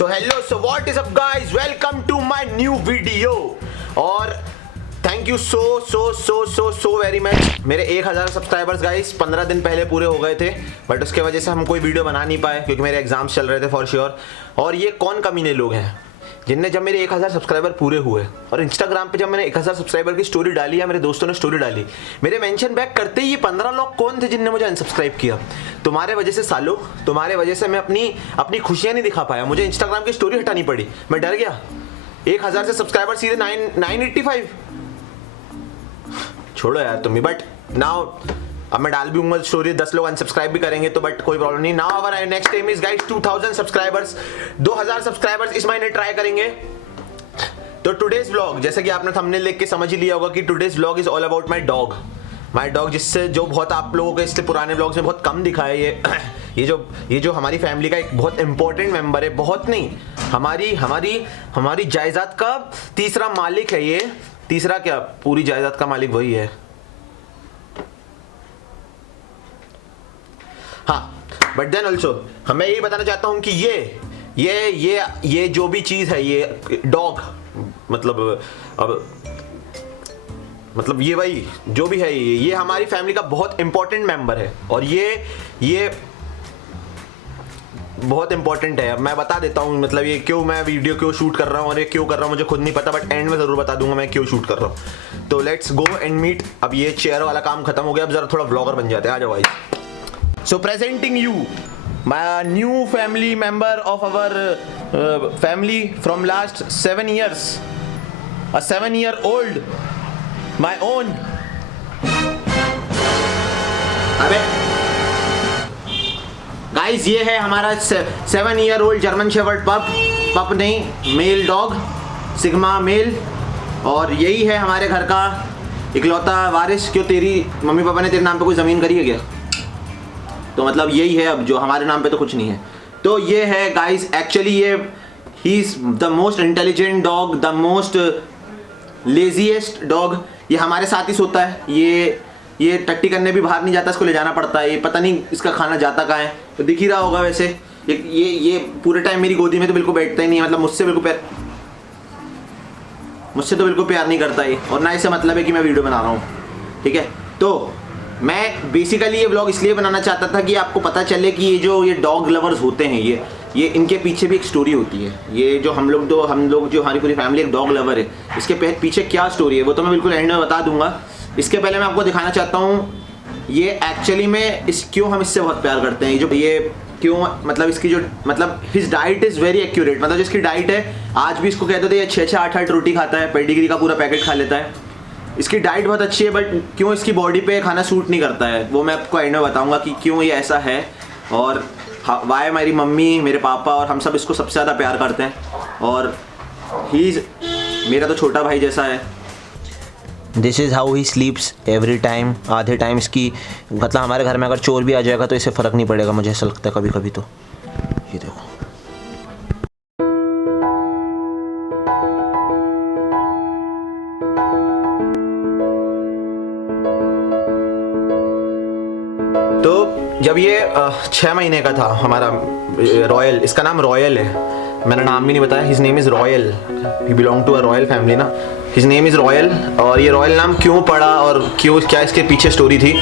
So hello, so what is up guys, welcome to my new video. और thank you so very much. मेरे 1000 subscribers guys 15 दिन पहले पूरे हो गए थे, बट उसके वजह से हम कोई वीडियो बना नहीं पाए क्योंकि मेरे एग्जाम्स चल रहे थे फॉर श्योर। और ये कौन कमीने लोग हैं जिनने जब मेरे 1000 सब्सक्राइबर पूरे हुए और इंस्टाग्राम पे जब मैंने 1000 सब्सक्राइबर की स्टोरी डाली या मेरे दोस्तों ने स्टोरी डाली, मेरे मेंशन बैक करते ही ये 15 लोग कौन थे जिनने मुझे अनसब्सक्राइब किया। तुम्हारे वजह से सालो, तुम्हारे वजह से मैं अपनी खुशियां नहीं दिखा पाया। मुझे इंस्टाग्राम की स्टोरी हटानी पड़ी, मैं डर गया। 1000 से सब्सक्राइबर सीधे 985। छोड़ो यार तुम ही। बट नाउ अब मैं डाल भी दूंगा स्टोरी, 10 लोग अनसब्सक्राइब भी करेंगे तो बट कोई प्रॉब्लम नहीं। Now our next aim is guys 2000 subscribers. 2000 subscribers इस महीने ट्राई करेंगे। तो टुडेज व्लॉग, जैसे कि आपने थंबनेल देख के समझ ही लिया होगा कि today's vlog is all about my dog. जिससे जो बहुत आप लोगों को इससे पुराने व्लॉग्स में बहुत कम दिखा है। ये जो हमारी फैमिली का एक बहुत इंपॉर्टेंट मेंबर है, बहुत नहीं, हमारी जायदाद का तीसरा मालिक है। ये तीसरा क्या, पूरी जायदाद का मालिक वही है। हाँ, बट देन ऑल्सो मैं यही बताना चाहता हूं कि ये जो भी चीज है, ये डॉग मतलब ये वही जो भी है, ये हमारी फैमिली का बहुत इंपॉर्टेंट मेंबर है। और ये बहुत इंपॉर्टेंट है। अब मैं बता देता हूँ, मतलब ये क्यों मैं वीडियो क्यों शूट कर रहा हूँ और ये क्यों कर रहा हूँ मुझे खुद नहीं पता, बट एंड में जरूर बता दूंगा मैं क्यों शूट कर रहा हूँ। तो लेट्स गो एंड मीट। अब ये चेयर वाला काम खत्म हो गया, अब जरा थोड़ा व्लॉगर बन जाते हैं। आ जाओ भाई। So presenting you my new family member of our family from last 7 years, a 7-year-old, my own. अबे गाइस, ये है हमारा 7-year-old जर्मन शेफर्ड पप नहीं, मेल डॉग, सिग्मा मेल। और यही है हमारे घर का इकलौता वारिस। क्यों, तेरी मम्मी पापा ने तेरे नाम पे कोई ज़मीन करी है क्या? तो मतलब यही है अब, जो हमारे नाम पे तो कुछ नहीं है। तो ये है गाइस, एक्चुअली ये he is the most intelligent dog, the most laziest dog. ये हमारे साथ ही सोता है। ये टट्टी करने भी बाहर नहीं जाता, इसको ले जाना पड़ता है। ये पता नहीं इसका खाना जाता कहाँ है, तो दिख ही रहा होगा वैसे। ये पूरे टाइम मेरी गोदी में तो बिल्कुल बैठता ही नहीं है, मतलब मुझसे तो बिल्कुल प्यार नहीं करता ये। और ना इसे मतलब है कि मैं वीडियो बना रहा हूँ, ठीक है। तो मैं बेसिकली ये व्लॉग इसलिए बनाना चाहता था कि आपको पता चले कि ये डॉग लवर्स होते हैं, ये इनके पीछे भी एक स्टोरी होती है। ये जो हम लोग जो हमारी पूरी फैमिली एक डॉग लवर है, इसके पीछे क्या स्टोरी है वो तो मैं बिल्कुल एंड में बता दूंगा। इसके पहले मैं आपको दिखाना चाहता हूँ ये एक्चुअली में क्यों हम इससे बहुत प्यार करते हैं। क्यों, मतलब इसकी जो his diet is very accurate. मतलब जिसकी डाइट है, आज भी इसको कहते थे ये 6-8 रोटी खाता है, पेडिग्री का पूरा पैकेट खा लेता है। इसकी डाइट बहुत अच्छी है, बट क्यों इसकी बॉडी पे खाना सूट नहीं करता है वो मैं आपको एंड में बताऊंगा कि क्यों ये ऐसा है। और वाई मेरी मम्मी, मेरे पापा और हम सब इसको सबसे ज़्यादा प्यार करते हैं। और ही मेरा तो छोटा भाई जैसा है। This is how he स्लीप्स every time. आधे टाइम इसकी, मतलब हमारे घर में अगर चोर भी आ जाएगा तो इससे फ़र्क नहीं पड़ेगा, मुझे ऐसा लगता है कभी कभी। तो ये देखो, तो जब ये 6 महीने का था हमारा रॉयल, इसका नाम रॉयल है, मैंने नाम भी नहीं बताया। His name is Royal, he belong to a royal family ना, हिज नेम इज़ रॉयल। और ये रॉयल नाम क्यों पड़ा और क्या इसके पीछे स्टोरी थी।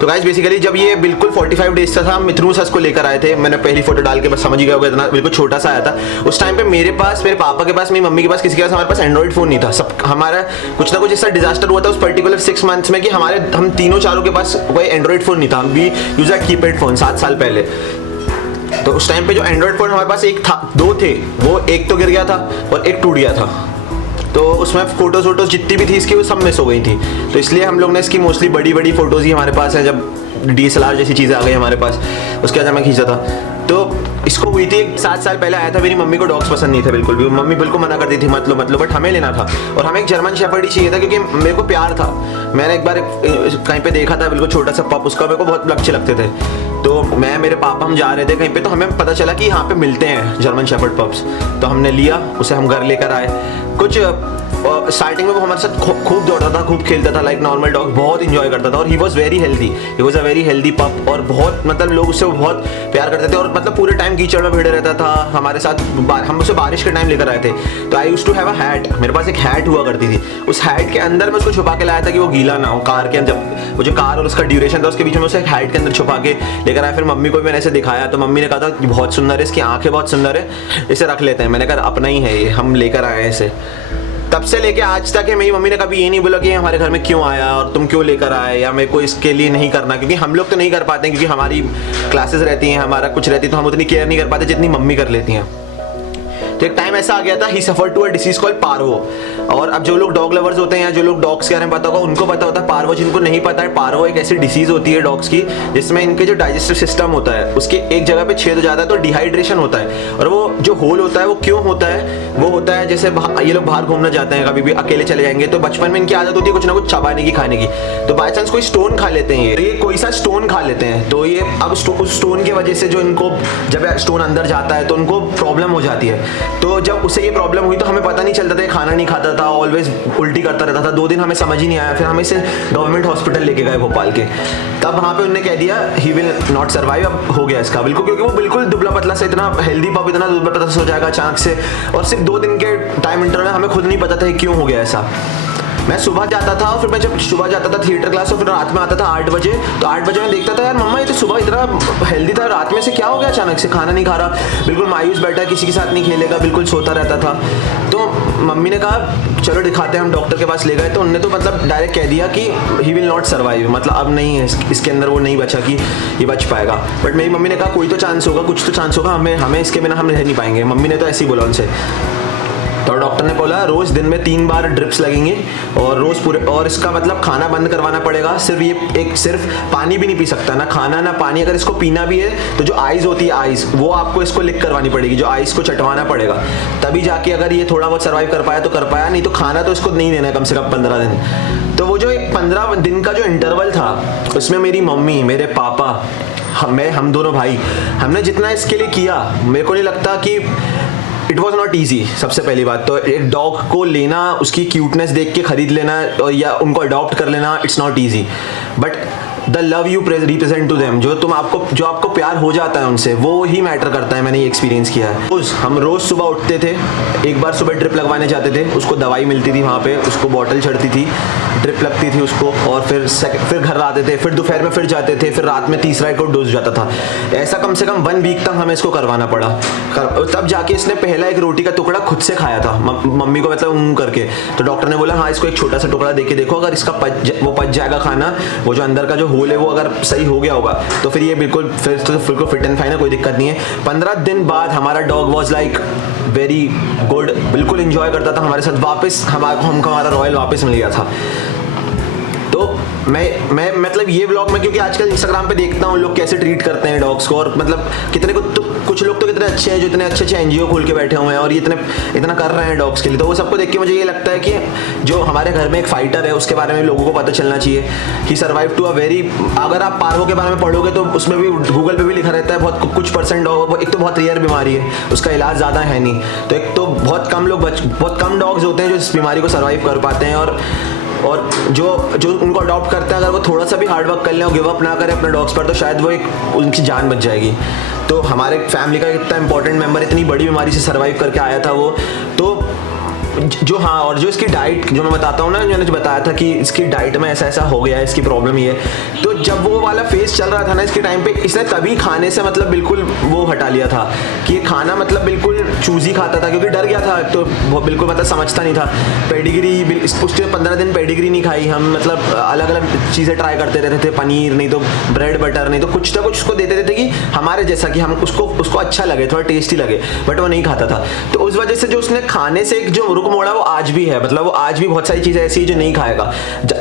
तो गाइस बेसिकली जब ये बिल्कुल 45 डेज का था, मिथुन से इसको लेकर आए थे। मैंने पहली फोटो डाल के बस समझ ही गया होगा, इतना बिल्कुल छोटा सा आया था। उस टाइम पे मेरे पास, मेरे पापा के पास, मेरी मम्मी के पास, किसी के पास, हमारे पास एंड्रॉइड फ़ोन नहीं था। सब हमारा कुछ ना कुछ ऐसा डिजास्टर हुआ था उस पर्टिकुलर 6 मंथ्स में कि हम तीनों चारों के पास कोई एंड्रॉइड फ़ोन नहीं था। हम भी यूज कीपैड फ़ोन 7 साल पहले। तो उस टाइम पे जो एंड्रॉइड फ़ोन हमारे पास एक था, 2 थे, वो एक तो गिर गया था और एक टूट गया था। तो उसमें फोटोज जितनी भी थी इसकी वो सब मिस हो गई थी। तो इसलिए हम लोग ने इसकी मोस्टली बड़ी फोटोज़ ही हमारे पास है। जब DSLR जैसी चीज़ें आ गई हमारे पास, उसके बाद मैं खींचा था। तो इसको हुई थी 7 साल पहले आया था। मेरी मम्मी को डॉग्स पसंद नहीं थे बिल्कुल भी, मम्मी बिल्कुल मना करती थी, मतलब बट हमें लेना था। और हमें एक जर्मन शेफर्ड ही चाहिए था क्योंकि मेरे को प्यार था। मैंने एक बार कहीं पे देखा था बिल्कुल छोटा सा पप, उसका मेरे को बहुत अच्छे लगते थे। तो मैं, मेरे पापा, हम जा रहे थे कहीं पे, तो हमें पता चला कि यहाँ पे मिलते हैं जर्मन शेफर्ड पप्स। तो हमने लिया उसे, हम घर लेकर आए। कुछ स्टार्टिंग में वो हमारे साथ खूब दौड़ता था, खूब खेलता था, लाइक नॉर्मल डॉग, बहुत इंजॉय करता था और he was very healthy, he was a very healthy पप और बहुत मतलब लोग उससे बहुत प्यार करते थे और मतलब पूरे टाइम कीचड़ में भिड़े रहता था हमारे साथ। हम उसे बारिश के टाइम लेकर आए थे तो I used to have a hat, मेरे पास एक हैट हुआ करती थी, उस हैट के अंदर मैं उसको छुपा के लाया था कि वो गीला ना हो। कार के जब वो जो कार और उसका ड्यूरेशन था उसके बीच में उसे एक हैट के अंदर छुपा के लेकर आया। फिर मम्मी को भी मैंने ऐसे दिखाया तो मम्मी ने कहा था बहुत सुंदर है, इसकी आंखें बहुत सुंदर है, इसे रख लेते हैं। मैंने कहा अपना ही है ये, हम लेकर आए हैं इसे। तब से लेके आज तक है मेरी मम्मी ने कभी ये नहीं बोला कि हमारे घर में क्यों आया और तुम क्यों लेकर आए या मेरे को इसके लिए नहीं करना, क्योंकि हम लोग तो नहीं कर पाते हैं क्योंकि हमारी क्लासेस रहती हैं, हमारा कुछ रहती है तो हम उतनी केयर नहीं कर पाते जितनी मम्मी कर लेती हैं। तो एक टाइम ऐसा आ गया था, he suffer to a disease called parvo. और अब जो लोग डॉग लवर्स होते हैं या जो लोग डॉग्स के बारे में पता होगा उनको पता होता है पार्वो। जिनको नहीं पता है, पार्वो एक ऐसी डिसीज होती है डॉग्स की जिसमें इनके जो डाइजेस्टिव सिस्टम होता है उसके एक जगह पे छेद हो जाता है तो डिहाइड्रेशन होता है। और वो जो होल होता है वो क्यों होता है, वो होता है जैसे ये लोग बाहर घूमना जाते हैं, कभी भी अकेले चले जाएंगे तो बचपन में इनकी आदत होती है कुछ ना कुछ चबाने की, खाने की। तो बाई चांस कोई स्टोन खा लेते हैं, ये कोई सा स्टोन खा लेते हैं तो ये अब उस स्टोन की वजह से जो इनको जब स्टोन अंदर जाता है तो उनको प्रॉब्लम हो जाती है। तो जब उससे ये प्रॉब्लम हुई तो हमें पता नहीं चलता था, खाना नहीं खाता था, ऑलवेज उल्टी करता रहता था। 2 दिन हमें समझ ही नहीं आया, फिर हमें इसे गवर्नमेंट हॉस्पिटल लेके गए भोपाल के। तब वहाँ पे उन्होंने कह दिया ही विल नॉट सर्वाइव, अब हो गया इसका बिल्कुल, क्योंकि वो बिल्कुल दुबला पतला से, इतना हेल्दी पप इतना दुबला पतला से हो जाएगा अचानक से। और सिर्फ 2 दिन के टाइम इंटरवल में हमें खुद नहीं पता था क्यों हो गया ऐसा। मैं सुबह जाता था और फिर मैं जब सुबह जाता था थिएटर क्लास और फिर रात में आता था 8 बजे, तो 8 बजे मैं देखता था यार मम्मा ये तो सुबह इतना हेल्दी था, रात में से क्या हो गया अचानक से, खाना नहीं खा रहा, बिल्कुल मायूस बैठा है, किसी के साथ नहीं खेलेगा, बिल्कुल सोता रहता था। तो मम्मी ने कहा चलो दिखाते हैं, हम डॉक्टर के पास ले गए तो उन्होंने तो मतलब डायरेक्ट कह दिया कि ही विल नॉट सर्वाइव, मतलब अब नहीं है इसके अंदर वो नहीं बचा कि ये बच पाएगा। बट मेरी मम्मी ने कहा कोई तो चांस होगा, कुछ तो चांस होगा, हमें इसके बिना हम रह नहीं पाएंगे। मम्मी ने तो ऐसे ही बोला उनसे। तो डॉक्टर ने बोला रोज दिन में 3 बार ड्रिप्स लगेंगे और रोज पूरे, और इसका मतलब खाना बंद करवाना पड़ेगा, सिर्फ पानी भी नहीं पी सकता, ना खाना ना पानी। अगर इसको पीना भी है तो जो आइज होती है आइज, वो आपको इसको लिक करवानी पड़ेगी, जो आइज को चटवाना पड़ेगा, तभी जाके अगर ये थोड़ा बहुत सर्वाइव कर पाया तो कर पाया, नहीं तो खाना तो इसको नहीं देना है कम से कम 15 दिन। तो वो जो एक 15 दिन का जो इंटरवल था उसमें मेरी मम्मी, मेरे पापा, हम दोनों भाई, हमने जितना इसके लिए किया मेरे को नहीं लगता कि इट वॉज नॉट ईजी। सबसे पहली बात तो एक डॉग को लेना, उसकी क्यूटनेस देख के खरीद लेना और या उनको अडॉप्ट कर लेना, it's not easy. But the love you represent to them, जो आपको प्यार हो जाता है उनसे, वो ही मैटर करता है। मैंने ये एक्सपीरियंस किया है। हम रोज सुबह उठते थे, एक बार सुबह ड्रिप लगवाने जाते थे, उसको दवाई मिलती थी वहाँ पे, उसको बॉटल चढ़ती थी, ड्रिप लगती थी उसको, और फिर घर आते थे, फिर दोपहर में फिर जाते थे, फिर रात में तीसरा एक और डोज जाता था। ऐसा कम से कम 1 वीक तक हमें इसको करवाना पड़ा। तब जाके इसने पहला एक रोटी का टुकड़ा खुद से खाया था, मम्मी को मतलब करके। तो डॉक्टर ने बोला हाँ इसको एक छोटा सा टुकड़ा दे के देखो, अगर इसका वो पच जाएगा खाना, वो जो अंदर का जो होल है वो अगर सही हो गया होगा तो फिर ये बिल्कुल फिट एंड फाइन है, कोई दिक्कत नहीं है। 15 दिन बाद हमारा dog was like very good, बिल्कुल एंजॉय करता था हमारे साथ, वापस हमको हमारा रॉयल वापस मिल गया था। तो मैं मतलब ये व्लॉग में, क्योंकि आजकल इंस्टाग्राम पे देखता हूँ लोग कैसे ट्रीट करते हैं डॉग्स को, और मतलब कुछ लोग तो कितने अच्छे हैं जो इतने अच्छे एनजीओ खोल के बैठे हुए हैं और ये इतना कर रहे हैं डॉग्स के लिए। तो वो सबको देख के मुझे ये लगता है कि जो हमारे घर में एक फाइटर है उसके बारे में लोगों को पता चलना चाहिए कि सर्वाइव टू अ वेरी, अगर आप पार्वो के बारे में पढ़ोगे तो उसमें भी गूगल पे भी लिखा रहता है बहुत कुछ % डॉग, एक तो बहुत रेयर बीमारी है, उसका इलाज ज़्यादा है नहीं, तो एक तो बहुत कम डॉग्स होते हैं जो इस बीमारी को सर्वाइव कर पाते हैं। और जो उनको अडॉप्ट करता है, अगर वो थोड़ा सा भी हार्ड वर्क कर लें और गिव अप ना करें अपने डॉग्स पर, तो शायद वो उनकी जान बच जाएगी। तो हमारे फैमिली का इतना इंपॉर्टेंट मेंबर इतनी बड़ी बीमारी से सर्वाइव करके आया था वो, तो जो हाँ, और जो इसकी डाइट जो मैं बताता हूँ ना, मैंने जो बताया था कि इसकी डाइट में ऐसा हो गया है, इसकी प्रॉब्लम ये है। तो जब वो वाला फेस चल रहा था ना इसके टाइम पे, इसने तभी खाने से मतलब बिल्कुल वो हटा लिया था कि ये खाना मतलब बिल्कुल चूज ही खाता था, क्योंकि डर गया था। तो वो बिल्कुल मतलब समझता नहीं था। पेडिग्री उसके 15 दिन पेडिग्री नहीं खाई हम, मतलब अलग अलग चीज़ें ट्राई करते रहते थे, पनीर नहीं तो ब्रेड बटर, नहीं तो कुछ ना कुछ उसको देते रहते कि हमारे जैसा, कि हम उसको अच्छा लगे, थोड़ा टेस्टी लगे, बट वो नहीं खाता था। तो उस वजह से जो उसने खाने से एक जो मोड़ा वो आज भी है, मतलब वो आज भी बहुत सारी चीजें ऐसी है जो नहीं खाएगा,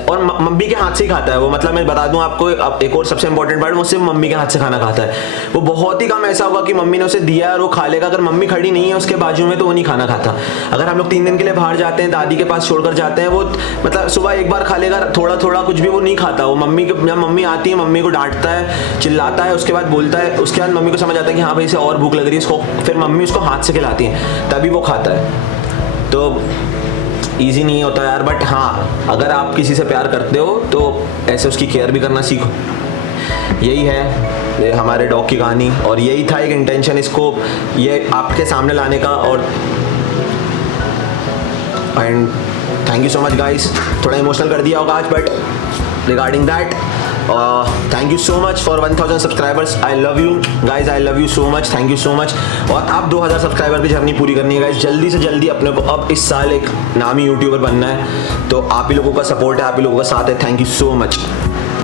और मम्मी के हाथ से ही खाता है वो। मतलब मैं बता दूं आपको एक और सबसे इंपॉर्टेंट पार्ट, वो सिर्फ मम्मी के हाथ से खाना खाता है। वो बहुत ही कम ऐसा होगा कि मम्मी ने उसे दिया और वो खा लेगा, अगर मम्मी खड़ी नहीं है उसके बाजू में तो वो नहीं खाना खाता। अगर हम लोग 3 दिन के लिए बाहर जाते हैं, दादी के पास छोड़कर जाते हैं, वो मतलब सुबह एक बार खा लेगा, थोड़ा थोड़ा कुछ भी वो नहीं खाता। वो मम्मी आती है, मम्मी को डांटता है, चिल्लाता है, उसके बाद बोलता है, उसके बाद मम्मी को समझ आता है कि हाँ भाई इसे और भूख लग रही है इसको, फिर मम्मी उसको हाथ से खिलाती है, तभी वो खाता है। तो ईजी नहीं होता यार, बट हाँ अगर आप किसी से प्यार करते हो तो ऐसे उसकी केयर भी करना सीखो। यही है ये हमारे डॉग की कहानी, और यही था एक इंटेंशन इसको ये आपके सामने लाने का। और and thank you so much guys, थोड़ा इमोशनल कर दिया होगा आज, but regarding that thank you so much for 1000 subscribers. I love you guys, I love you so much, thank you so much. और आप 2000 सब्सक्राइबर की जर्नी पूरी करनी है गाइज, जल्दी से जल्दी अपने को अब इस साल एक नामी यूट्यूबर बनना है। तो आप ही लोगों का सपोर्ट है, आप ही लोगों का साथ है, थैंक यू सो मच।